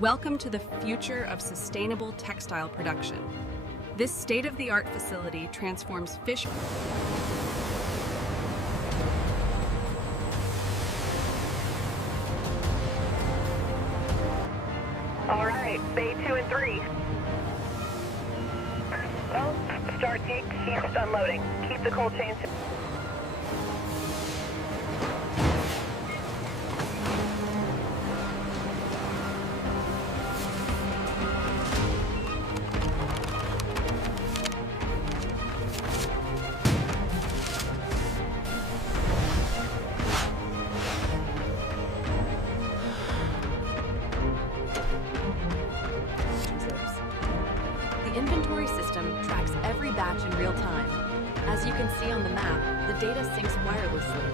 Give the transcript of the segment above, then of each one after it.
Welcome to the future of sustainable textile production. This state-of-the-art facility transforms fish. All right, bay 2 and 3. Well, start take, keeps unloading. Keep the cold chains. The inventory system tracks every batch in real time. As you can see on the map, the data syncs wirelessly.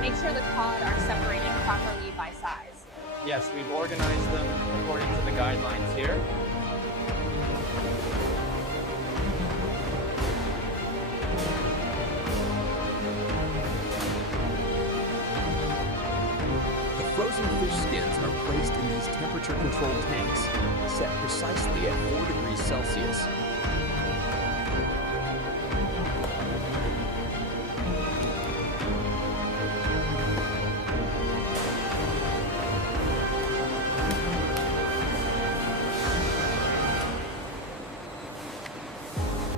Make sure the cod are separated properly by size. Yes, we've organized them according to the guidelines here. The frozen fish skins are placed in these temperature-controlled tanks, set precisely at 4 degrees Celsius.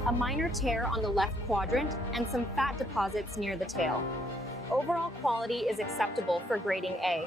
A minor tear on the left quadrant and some fat deposits near the tail. Overall quality is acceptable for grading A.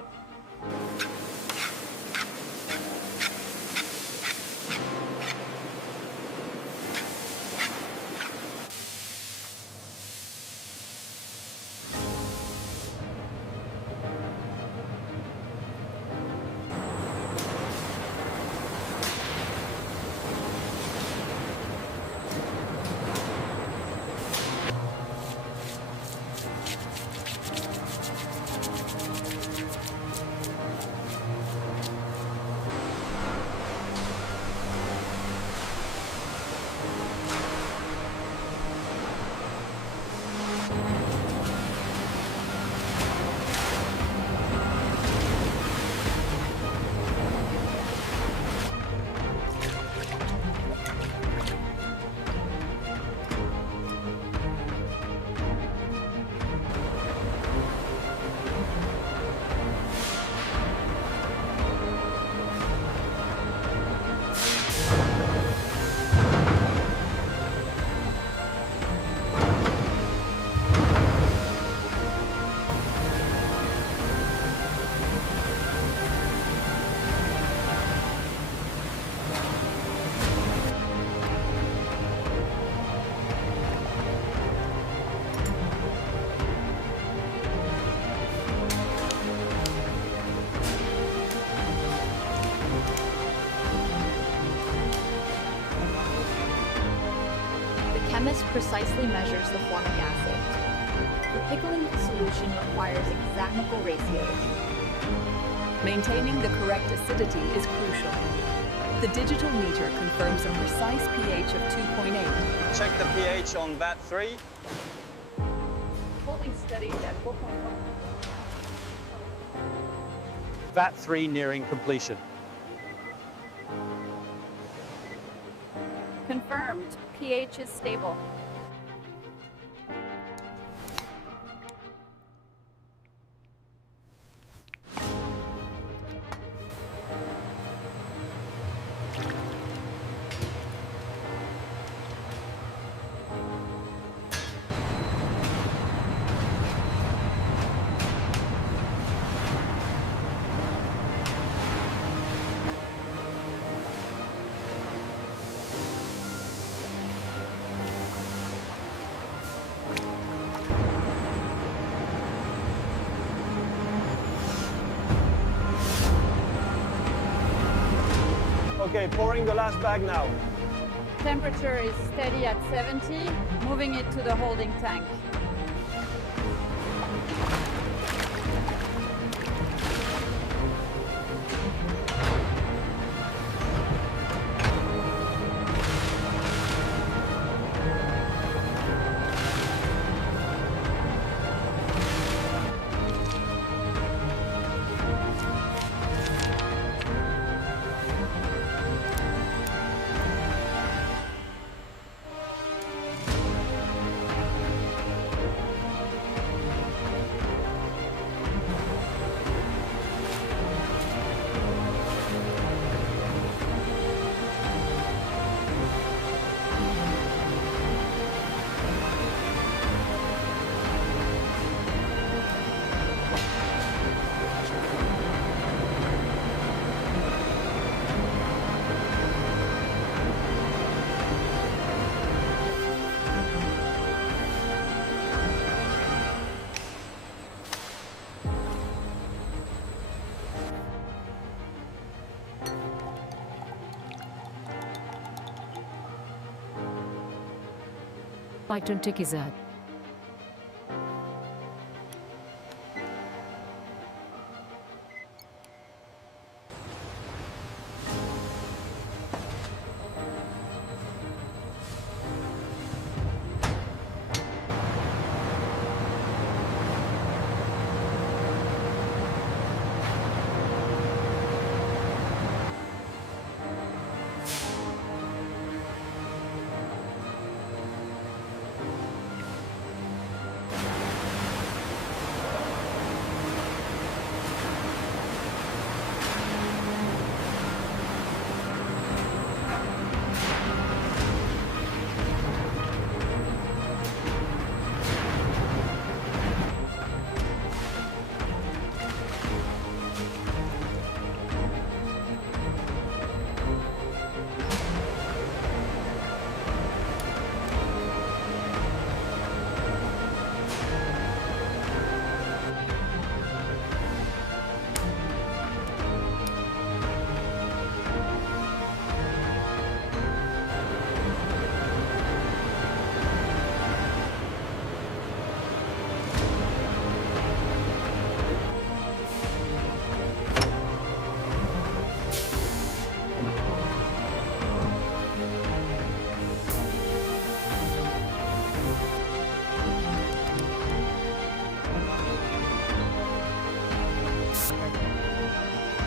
The chemist precisely measures the formic acid. The pickling solution requires exact ratios. Maintaining the correct acidity is crucial. The digital meter confirms a precise pH of 2.8. Check the pH on vat 3. Holding steady at 4.1. Vat 3 nearing completion. Confirmed. pH is stable. Okay, pouring the last bag now. Temperature is steady at 70, moving it to the holding tank. Python Tikizat.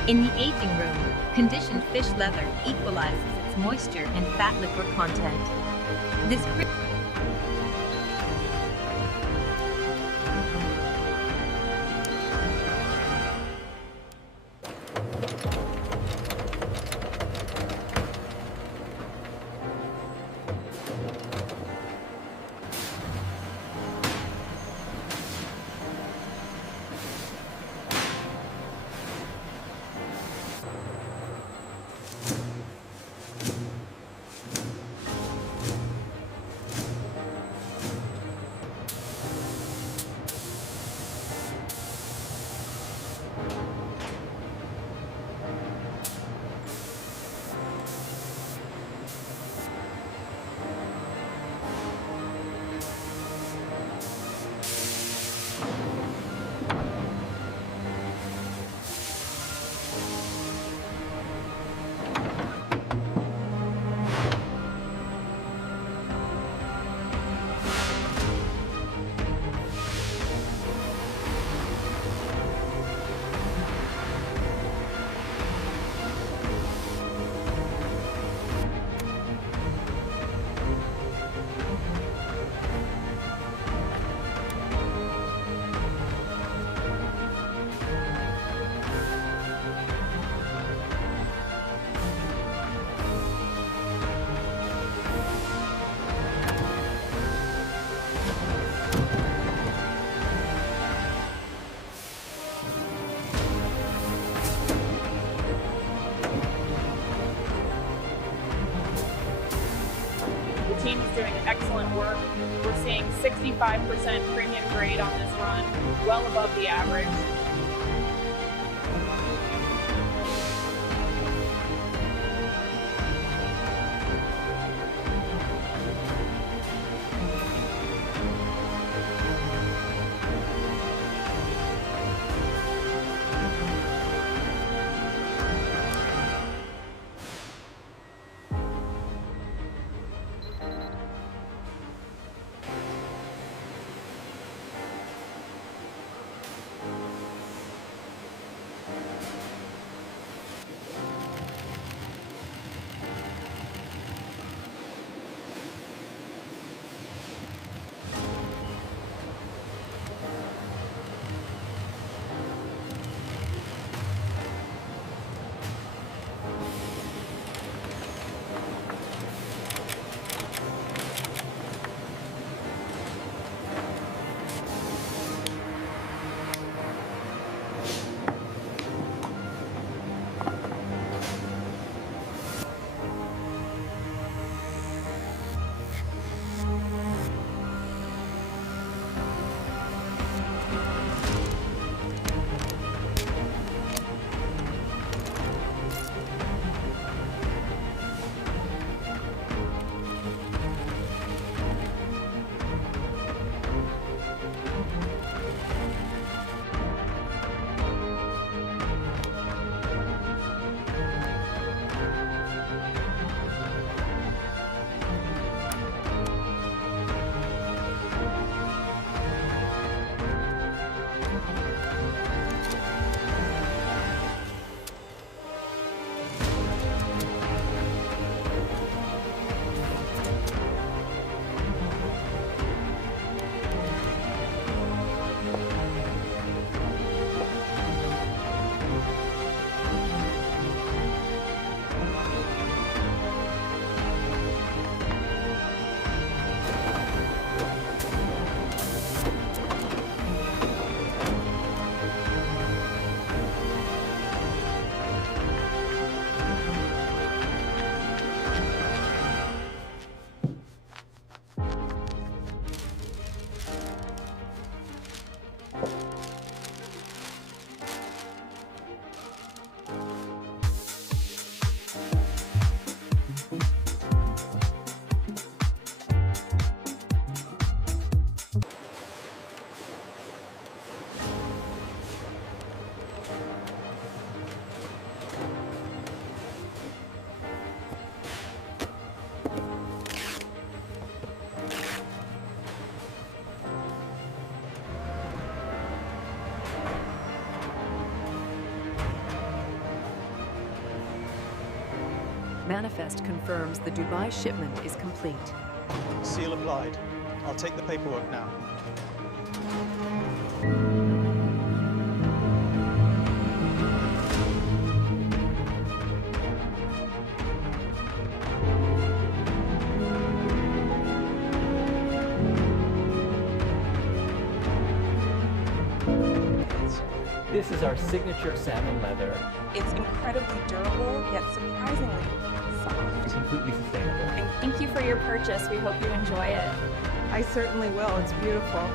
In the aging room, conditioned fish leather equalizes its moisture and fat liquor content. This team is doing excellent work. We're seeing 65% premium grade on this run, well above the average. Manifest confirms the Dubai shipment is complete. Seal applied. I'll take the paperwork now. This is our signature salmon leather. It's incredibly durable, yet surprisingly soft. It's completely sustainable. And thank you for your purchase. We hope you enjoy it. I certainly will. It's beautiful.